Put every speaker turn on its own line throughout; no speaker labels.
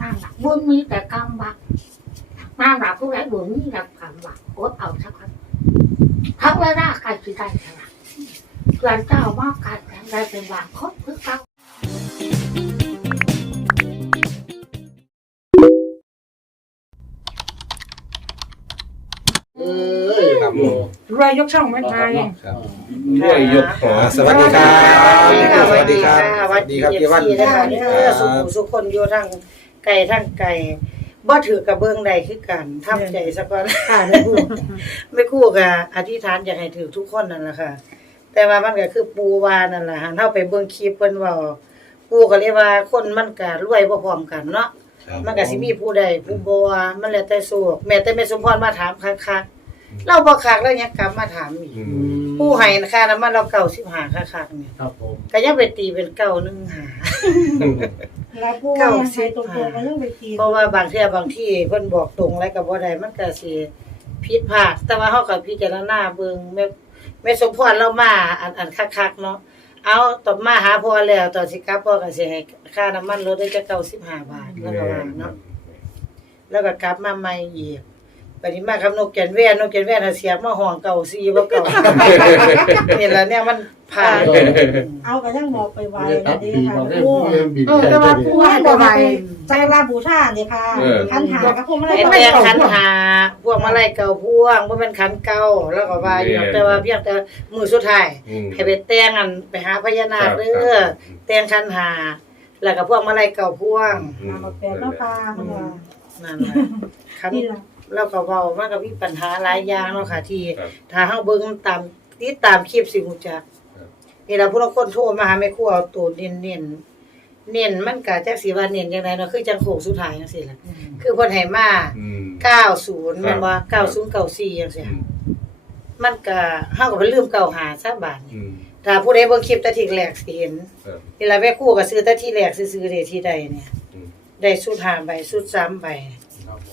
นั่นแหละบุญมีแต่กรรมบักนั่นแหละผู้ใดบุญมีแต่กรรมบักอดเอาสักคนทั้งเวลาใครสิได้ขนาดเพื่อนเจ้ามากกันแข็งได้เป็นบางคนคือเก่า
เอ้ยครับผม
รวยยกช่องไม่ทาย
ครับ
ด้วยยกหัว
สวัสดีครับ
สวัสดีค่ะ
สวัสดีครับพี่วัน
สวัสดีค่ะเด้อสุขุสุขคนอยู่ทั้ง ไก่ทั้งไก่บ่ถือกับเบื้องใดคือกันทำใจสักก่อน
ค่ะแม่ครู
ไม่คู่กับอธิษฐานอยากให้ถือทุกคนนั่นแหละค่ะ แต่ว่ามันก็คือปูวานั่นแหละหันเฮาไปเบิ่งคลิปเพิ่นเว้าปูก็เรียกว่าคนมันก็รวยบ่พร้อมกันเนาะมันก็สิมีผู้ใดผู้บ่ว่ามันแล้วแต่โชคแม้แต่แม่สมพรมาถามคักๆเราบ่คักแล้วยังกลับมาถามอีกผู้ให้ค่าน้ำมันเราเก่า15คักๆเนี่ย
ครับผม
ก็ยังไปตีเป็นเก่าหนึ่งหา
แล้วผู้ว่ายังใช้ตรงๆก็ยังไปตี
เพราะว่าบางเที่ยบางที่เพิ่นบอกตรงอะไรกับบ่ได้มันก็สิผิดพลาดแต่ว่าเฮาก็พิจารณาเบิ่งแม่แม่สมพรเรามาอันอันคักๆเนาะเอาตบมาหาพ่อแล้วต่อสิกลับพ่อก็สิให้ค่าน้ำมันรถได้จะ95บาบาทแล้วก็วางเนาะแล้วก็กลับมาใหม่อีก บัดนี้มากับนกแก่นแว่นนกแก่นแว่นน่ะเสียบมาห้องเก่าซีบ่เก่านี่แหละเนี่ยมันผ่าน
เอาก็ยังบอกไปไว้
ตั
นะ
ด
เด้
ปี
ค่ะ
มา
แม่
เล่น
ครู
เล่นบิน
เออแต่ว่าผู้ว่าบอกไปใจว่าบูชาเนี่ยค่ะคันหากับพวกมัน
ไอ้แต่ขันหาพวกมาลัยเก่าพวงบ่แม่นขันเก่าแล้วก็ว่าอยู่แต่ว่าเพียงแต่มือสุดท้ายให้ไปแต่งอันไปหาพญานาคเด้อแต่งคันหาแล้วก็พวกมาลัยเก่าพวง
มามาแปลน้ำปลาเพิ่นว่า
นั่นแหละคัน
นี่ล่ะ
แล้วก็เว้ามันก็มีปัญหาหลายอย่างเนาะค่ะ ที่
ครับ
ถ้าเฮาเบิ่งตามติดตามคลิปสิฮู้จัก
ครับ
นี่ล่ะผู้ลางคนโทรมาหาแม่ครูเอาตัวเน้นๆเน้นมันก็จักสิว่าเน้นจังไดเนาะคือจังโค้งสุดท้ายจังซี่ล่ะคือเพิ่นให้มา90แม่นบ่9094จังซี่มันก็เฮาก็บ่ลืม95ซะบาดนี้ถ้าผู้ใดเบิ่งคลิปแต่ทีแรกสิเห็น
ครับ
เวลาแม่ครู่ก็ซื้อแต่ที่แรกซื้อๆเด้ที่ใดเนี่ย
อืม
ได้สุดห้าใบสุดสามใบ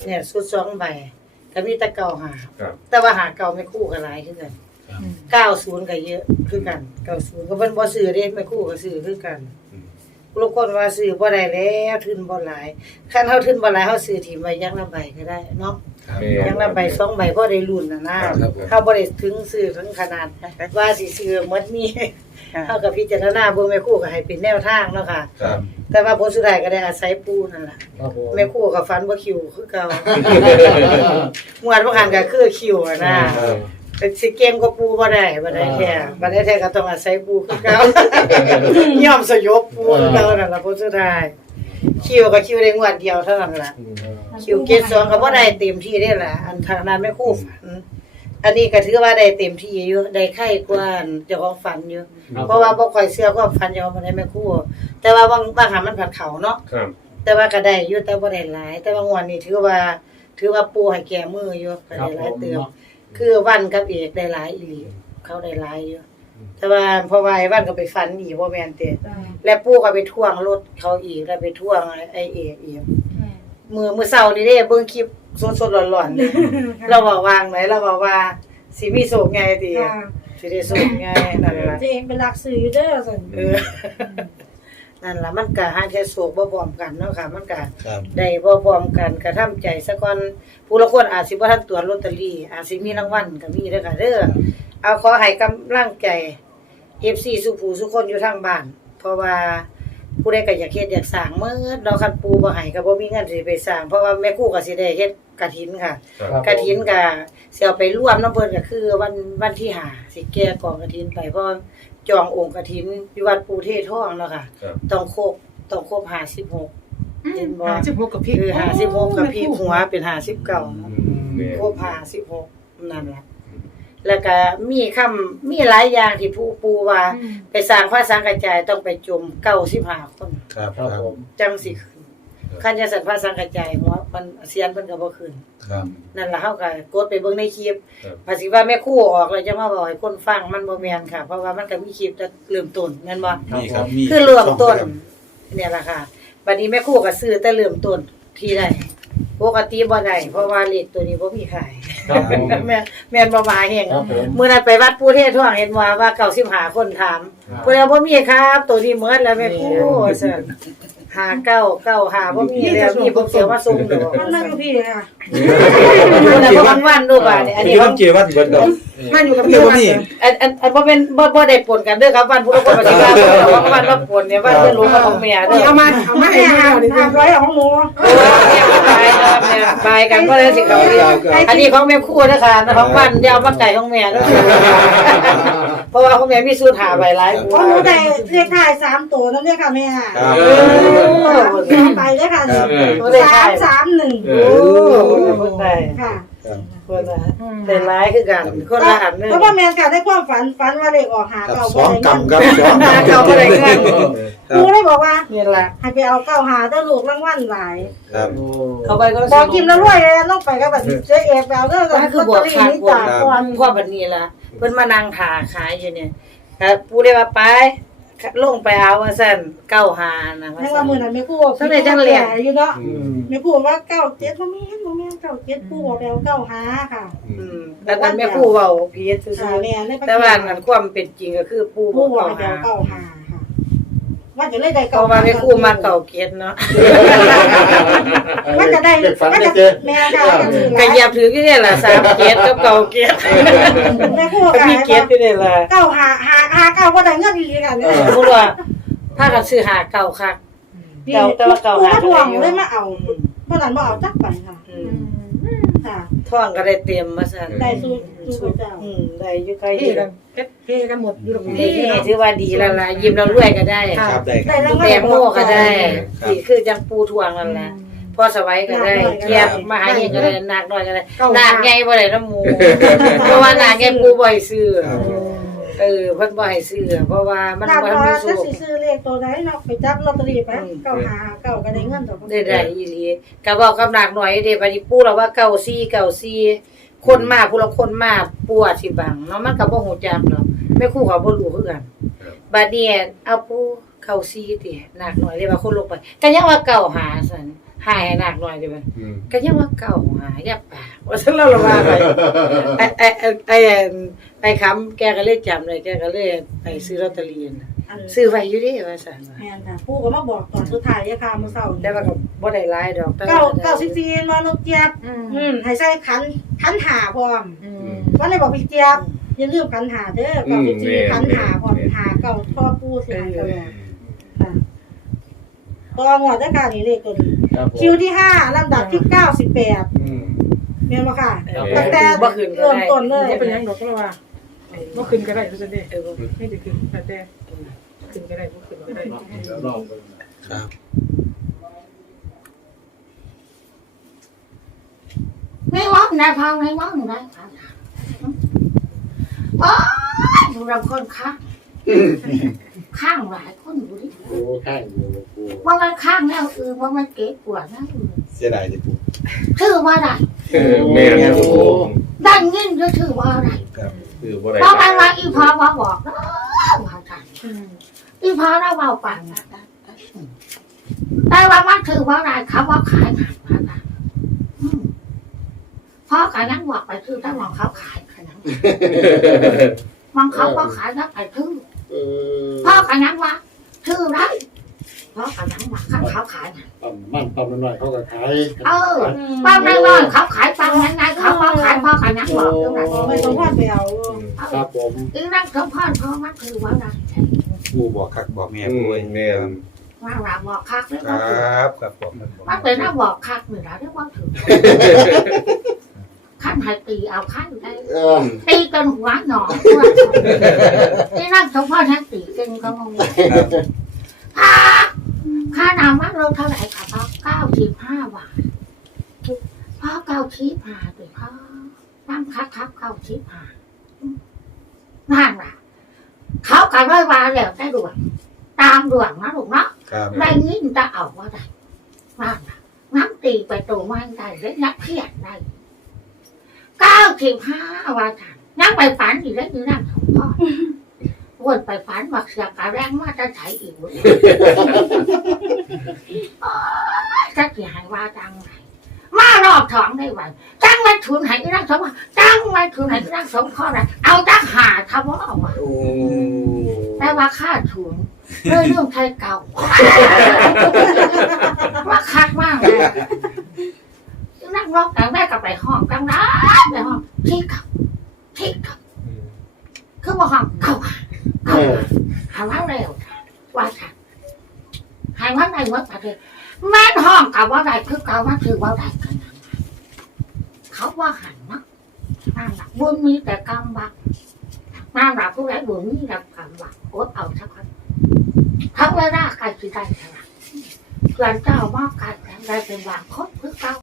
เนี่ยสุดสองใบก็มีแต่เก่าหา
ครับ
แต่ว่าหาเก่าแม่ครู่ก็หลายคือกัน90ก็เยอะคือกัน90ก็เพิ่นบ่ซื้อเด้แม่ครู่ก็ซื้อคือกัน
อืม
ลูกคนว่าซื้อบ่ได้แล้วทุนบ่หลายคันเฮาทุนบ่หลายเฮาซื้อถิ่มไว้อย่างละใบก็ได้เนาะ อย่างละใบสองใบพอได้รุ่นน่ะนะครับ
ผม
เฮาบ่ได้ถึงซื้อถึงขนาด ว่าสิซื้อหมดนี้เฮาก็พิจารณาเบิ่งแม่ครู่ก็ให้เป็นแนวทางเนาะค่ะ
ครับ
แต่ว่าผลสุดท้ายก็ได้อาศัยปูนั่นล่ะ
ครับผม
แม่ครู่ก็ฝันบ่คิวคือเก่าหวดบ่หันก็คือคิวอะนะแต่สิเกมก็ปูบ่ได้บ่ได้แท้บ่ได้แท้ก็ต้องอาศัยปูคือเก่ายอมสยบปูคือเก่านั่นล่ะผลสุดท้ายคิวก็คิวได้งวดเดียวเท่านั้นล่ะ คิวเกตสองก็บ่ได้เต็มที่ได้ล่ะ อันทางนั้นแม่ครู่ฝัน อันนี้ก็ถือว่าได้เต็มที่อยู่ได้ไข่กว่าอันเจ้าของฝันอยู่เพราะว่าบ่ค่อยเชื่อความฝันเจ้าของบ่ได้แม่ครู่แต่ว่าบางบางหามันผัดเขาเนาะ
ครับ
แต่ว่าก็ได้อยู่แต่บ่ได้หลาย แต่ว่างวดนี้ถือว่า ถือว่าปูให้แก่มืออยู่ก็ได้หลายเติม คือวันกับเอกได้หลายอีหลีเขาได้หลายอยู่ แต่ว่าเพราะว่าไอ้วันก็ไปฟันอีกบ่แม่นเตและปูก็ไปท่วงรถเขาอีกแล้วไปท่วงไอ้เอกอีก มือมื้อเช้านี่เด้เบิ่งคลิปสดๆร้อนๆเนี่ยเราบอกวางไหนเราบอกว่าสิมีโศกไงติ
ค่ะ
สิได้โศกไงนั่นล่ะ
ตัวเองเป็นหลักสื่ออยู่เด้อสั่น
เออนั่นล่ะมันก็หาใจโศกบ่พร้อมกันเนาะค่ะ มันก็
ครับ
ได้บ่พร้อมกันกระทำใจซะก่อนผู้ละคนอาจสิบ่ทันตรวจลอตเตอรี่อาจสิมีรางวัลก็มีเด้อค่ะเด้อเอาขอให้กำลังใจ FC สุผู้สุคนอยู่ทางบ้าน เพราะว่า ผู้ใดก็อยากเฮ็ดอยากสร้างเมื่อเราคันปูบ่ให้ก็บ่มีเงินสิไปสร้างเพราะว่าแม่ครูก็สิได้เฮ็ดกฐินค่ะ
ครับ
กฐินก็สิเอาไปร่วมน้ำเพิ่นก็คือวันวันที่ห้าสิแก้กองกฐินไปเพราะจององค์กฐินอยู่วัดปูเทศทองเนาะค่ะ
ครับ
ต้องครบต้องครบ56 เห็นบ่
ห้าสิบหกกับพี่
คือ56กับพี่หัวเป็น59เนาะ
แม่
ครบ56นั่นแหละ แล้วก็มีคำมีหลายอย่างที่ผู้ปูว่า ไปสร้างพระสังกระจายต้องไปจม95คน
ครับครับผม
จังสิขึ้นคันจะสันพระสังกระจายหัวมันเสียนเพิ่นก็บ่ขึ้น
ครับ
นั่นล่ะเฮาก็กดไปเบิ่งในคลิป
ครับ
ภาษีว่าแม่ครู่ออกแล้วจะมาบอกให้คนฟังมันบ่แม่นค่ะ เพราะว่ามันก็มีคลิปแต่เริ่มต้นแม่นบ่
มีครับมี
คือเริ่มต้น เนี่ยล่ะค่ะบัดนี้แม่ครู่ก็ซื้อแต่เริ่มต้นที่ได้ป กติบ่ได้เพราะว่าเลขตัวนี้บ่มีขาย
ครับผม
แม่นแม่นบ่มาแฮง
ครับผม
มื้อนั้นไปวัดปูเทศท่วงเห็นว่าว่า95คนถาม
ครับ
ผู้ใดบ่มีครับ ตัวนี้หมดแล้วแม่ครู่ว่าซั่นหาเก้าเก้าหาบ่มีแล้วมีบ่เสียวมาส่งดอก
มันนั่งอยู่พี่ค่ะ
มันน่ะบ่วันวันๆดูบาดนี่อันนี้
ที่
ขอ
ต้องงเกี่ยวว่าเบิดดอก
มันอยู่กับ
เกี่
พี่
ยว
วั
ว่า
ด
นี่
อันอันอันบ่เป็นบ่บ่ได้ปนกันเด้อครับวันพุธก็บ่สิว่าบ่วันว่าปนเนี่ยว่าเพิ่นรู้ว่าของแม่เด้อ
เอามาเอามาให้ห้าห้าร้อยของหนู
โอ้ยบายครับแม่บายกันบ่ได้สิเขาเรียกอันนี้ของแม่ครู่นะคะของบ้านยาวมาไก่ของแม่เด้อเพราะว่าของแม่มีสูตรหาใบหลาย
ของหนูได้เลขท้ายสามตัวนั่นเนี่ยค่ะแม่
ครับ
เออ
เอาไปเลยค่ะ
บ่ได้
สา
ขามย
สามหนึ่ง
เอ
โอ้
อ
เพิ่นได้
ค่ะ
เพิ่นได้ได้หลายคือกัน คนละอันนึง
แล้วก็แมนค่ะได้ความฝันฝันว่าเลขออกหา
ครับ
เก่า
สองกำครับสอง
หาเก่าบ่ได้เงิน
ครูได้บอกว่า
นี่ล่ะ
ให้ไปเอาเก้าหาได้ลูกรางวัลหลาย
ครับ
เอาไปก็
บอกกิมแล้วรวยเลยต้องไปกับแบบเจ๊เอฟแล้วเด้อ
ก็คือบอกขาด
นี่
บว
จากก่อน
พ่อบัดนี้ล่ะเพิ่นมานั่งถาขายอยู่เนี่ยครับปู่ได้ว่าไป ลงไปเอาว่าซั่นเก้าหานะว่า
ให้
ซั่
ว่านมือนั้นไม่กู้
ท่านได้จังเรียน
อยู่เนาะ
อืม
ไม่กู้ว่าเก้าเจ็ดบ่มีเห็นบ่มีเก้าเจ็ดกู้บอกไปเอาเก้าหาค่ะ
อืมแต่นั้นแม่ครูเว้าผิดซื่
ค่ะ
อ
แม่ใน
ๆแต่ว่านั้นความเป็นจริงก็คือปู่
กู้
บ่
บอก
เก้า
ไปเอา
หา
เก้าหาค่ะว่าจะได้ได้
เพ
เก้า
ราะว่าแม่ครูมาเก่าเกียรติเนาะ
ว่าจะได้
เด็กฝัน
ว่า
ได้
จะ
เจอ
แม่ค่ะว่าจะถือห
ก็
ลาย
เหยียบถืออยู่นี่ล่ะ3เกียรติกับเก่าเกียรติ
แม่กู้
ก็
ค่ะ
มีเกียรติอยู่นี่ล่ะ
เก้าหาหา หาเก้าก็ได้เงินดีกัน
เออพูดว่าพากันซื้อหาเก่าคักเก้าแต่ว่าเก้าหา
ทวง
ก็ได้อยู่
เลยมาเอาเพราะนั้นบ่เอาจักไปค่ะ
อืม
ค่ะ
ท่องก็ได้เต็มมาซั่น
ได้สู้สู้เจ้า
อืมได้อยู่ใกล้
เฮ
อยู่
กันเฮกันหมดอยู่ตรง
นี่
นี้
ถือว่าดีแล้วล่ะยิ้มแล้วรวยก็ได้
ครับได้ค
ได้
รับ
รางวัล
แตงโมก็ได้
ครับ
นี่คือจังปูทวงนั่นแหละพ่อสวัยก็ได้เทียบมหาเฮงก็ได้นากน้อยก็ได้นากใหญ่บ่ได้น้ำหมูเพราะว่านากใหญ่ปูบ่ให้ซื้อ
ครับ
เออเพิ่นบ่ให้ซื้อเพราะว่ามัน
หนัก
บ่
ว่า
มี
จะ
สู
สิซื้อเลขตัวไหนเนาะไปจับลอตเตอรี่ไปเก้าหาเก้าก็ได้เงินดอก
ได้ได้อีหลีก็บอกกับนากน้อยเด้บัดนี้ปูเราว่าเก่าซี่เก่าซี่คนมาผู้ละคนมาปูอาจสิบังเนาะมันก็บ่ฮู้จักเนาะแม่ครูเขาบ่รู้คือกันบัดนี้เอาปูเข้าซีติหนักหน่อยได้ว่าคนลงไปก็ยังว่าเก่าหาสัน หายหนักหน่อยได้บ่
อืม
ก็ยังว่าเก่าหาอย่าปากว่าซั่นเราละว่าไปไอ้ไอ้ไอ้ไอ้ไอ้คำแกก็เลยจำเลยแกก็เลยไปซื้อลอตเตอรี่น่ะ
อัน
ซื้อไว้อยู่เดิว่าซั่นว่า
แม่นค่ะผู้ก็มาบอกตอนสุดท้ายยาคามื้อเช้า
แต่ว่าก็บ่ได้หลายดอกแต่
เก้า
ว่า
เก้าสิบสี่นอนลูกเจี๊ยบอืมให้ใส่ขันขันหาพร้อมวันเลยบอกพี่เจี๊ยบอย่าลืมขันหาเด้อเก้าสิบสี่ขันหาพร้อมหาเก้าพ่อปู่สิหาตลอดค่ะตัวงวดด้วยค่ะนี่เลขตัวนี้
ครับผม
คิวที่ห้าลำดับที่เก้าสิบแปด
อืม
เมียนบ่ค่ะ
เออ
ตั้งแต่
บ่คืนก็
เริ่ม
ได้
ต้นเลย
นี่เป็นยังดอกก็ว่าว่าขึ้นก็ได้ทุกสันเดย์
เออบ่
ไม่ได้ขึ้นแต่แต่ขึ้นก็ได้บ่ขึ้นก็ได้
ครับ
ไม่ว่าในทางไม่ว่าในทางโอ้ยดูเราคนข้าง ข้างหลายคนอยู่ดิ
โอ้ข้างอยู่ปู
ว่ามันข้างแล้วคือว่ามันเก๋กว่านะคือ
เสียดายที่ปู
ชื่อว่าอะไร
เออแม่นโอ้โห
ดังยิ่งจะชื่อว่าอะไร
ครับ
คือบ่ได้
เพราะมันว่าอีพอว่าบอกนะว่าจันอีพอเราเบาปังนะแต่ว่ามันถือว่าอะไรเขาว่าขายหนังว่าอะไรอืมพ่อกันนั่งบอกไปคือถ้ามองเขาขายขนาด มองเขาก็ขายแล้วไปคือ
เออ
พ่อกันนั่งว่าชื่อไรพ่อกันนั่งว่าเขาเขาขายหนัง
ปั๊มมันปั๊มหน่อยเขาก็ขาย
เออปังน้อยๆเขาขายปังนั้นไงเขาก็ขายพ่อกันนั่งบอกตรงนั้น
ไม่ต้องพลาดไปเอา
ครับผม
อีนั่งสมพรพ่อมันคือว่าอะไร
ปูบอกคักบอกแม่
อื
ปู
ม
เว้ย
แม่น
ว่าเราบอกคักหรือ
ค
ว่า
รับครับผม
มันเป็นน้าบอกคักหรือเราเรียกว่าถือ ขั้นให้ตีเอาขั้นได้
เออ
ตีจนหัวหนอนด้วยนี่นั่งสมพรทั้งตีเก่งก็งงค่าค่าน้ำมันลงเท่าไหร่คะพ่อเก้าสิบห้าบาทพ่อเก้าชิบห้าเลยพ่อนั่งคักคักเก้าชิบห้านั่นล่ะ เขากันไว้วาแล้วได้ด่วนตามด่วนนะลูกเนาะ
ครับ
ได้ยินจะเอาว่าได้นั่นน่ะน้ำตีไปตัวมันได้และนักเพียรได้เก้าสิบห้าว่าทันนั่งไปฝันอีกแล้วนี่นั่งของพ่อวนไปฝันว่าเสียกระแรงว่าจะใช้อีกบ่โอ๊ยจะเสียหายว่าจังไรมารอบท้องได้ไหวจังไม่ทุนใหายนั่งสมว่าจังไม่ทุนใหายนั่งสมข้อไรเอาจังหาทว่าเอาว่า
โอ้
แต่ว่าค่าถุงเรื่องเรื่องไทยเก่าว่าคักมากเลยนั่ง ร้องแต่งได้กับไปห้องกลางน้ำไปห้องที่เก่าที่เก่าคือมาห้องเก่า
เอ
เก่า
อ
หาว่าเร็วว่าฉันหายว่าไหนว่าประเดี๋ยวแม่นห้องกับว่าไรคือเก่าว่าถือว่าไรกันนะเขาว่าหันเนาะนั่นแหละบุญมีแต่กรรมบักนั่นแหละผู้ใดบุญมีแต่กรรมบักอดเอาสักคนทั้งเวลาใครสิได้ขนาดเพื่อนเจ้ามากกันได้เป็นบางคนคือเก่า